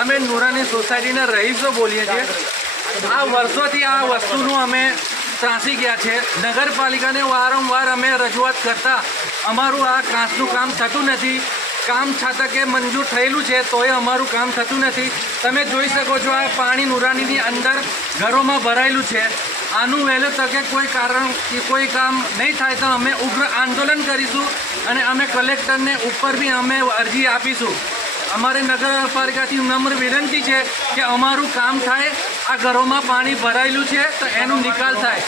અમે નુરાની સોસાયટીના રહીશો બોલીએ છીએ। આ વર્ષોથી આ વસ્તુનું અમે ત્રાસી ગયા છે। નગરપાલિકાને વારંવાર અમે રજૂઆત કરતા અમારું આ કાચનું કામ થતું નથી। કામ છતાં કે મંજૂર થયેલું છે તોય અમારું કામ થતું નથી। તમે જોઈ શકો છો આ પાણી નુરાનીની અંદર ઘરોમાં ભરાયેલું છે। આનું વહેલું તકે કોઈ કારણ કે કોઈ કામ નહીં થાય તો અમે ઉગ્ર આંદોલન કરીશું અને અમે કલેક્ટરને ઉપર બી અમે અરજી આપીશું। અમારે નગરપાલિકાથી નમ્ર વિનંતી છે કે અમારું કામ થાય। આ ઘરોમાં પાણી ભરાયેલું છે તો એનો નિકાલ થાય।